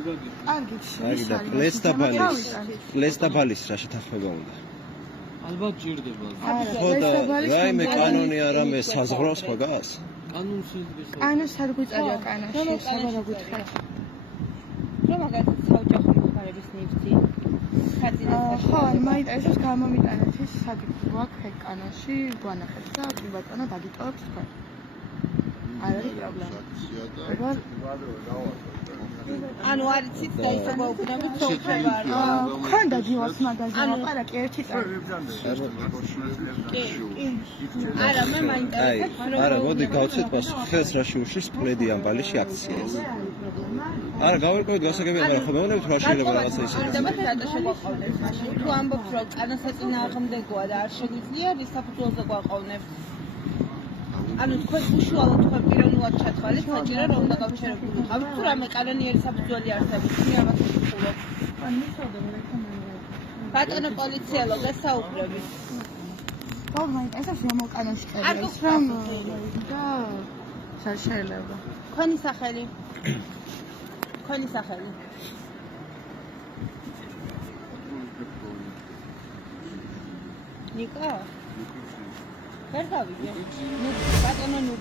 კარგი და პლეს და ბალის რა შეთანხმება უნდა? ალბათ ჭირდება. ხო და რაიმე კანონი არა მე საზღვრავს მაგას? კანონს არ გვიწევია კანონში, საბარო გითხრა. რომ მაგალითად საოჯახო მომხმარების ნივთი ხო, მაინტერესებს გამომიტანეთ ის საკითხი გვაქვს ეგ კანონში, გვანახეთ და კი ბატონო დაგიტოვებს თქვენ. არ არის პრობლემა. ანუ არიცით და ისე მოვგნებით თორდება ხანდა დივას მაგაზინში ლაპარაკი ერთი წელი. არა მე მაინტერესებს რომ არა მოდი გავცეთ პასუხი ხელს რა შეუშლის პლედი ამ ბალიში აქციას. არა გავერკვევით გასაგებია მაგრამ ხო მეუბნებით რა შეიძლება რაღაცა ისე. ამიტომაც რატო შეგვაყოლებს მაშინ თუ ამბობთ რომ კანონსაწინააღმდეგოა და არ შეგვიძლია რის საფუძველზე გვაყოვნებთ. ანუ თქვენ უშუალოდ თქვენ პიროვნულად ჩათვალეთ საჭირო რომ უნდა გავჩერებული ვიყავით თუ რამე კანონიერი საფუძველი არსებობს მე ამას ვიხულობ. ბატონო პოლიციელო გასაუბრებით. ხო მაინტერესებს რომ კანონში წერილს რომ და შეიძლება. თქვენი სახელი. თქვენი სახელი. ნიკა? ვერ გავიგე. ნუ ბატონო ნუ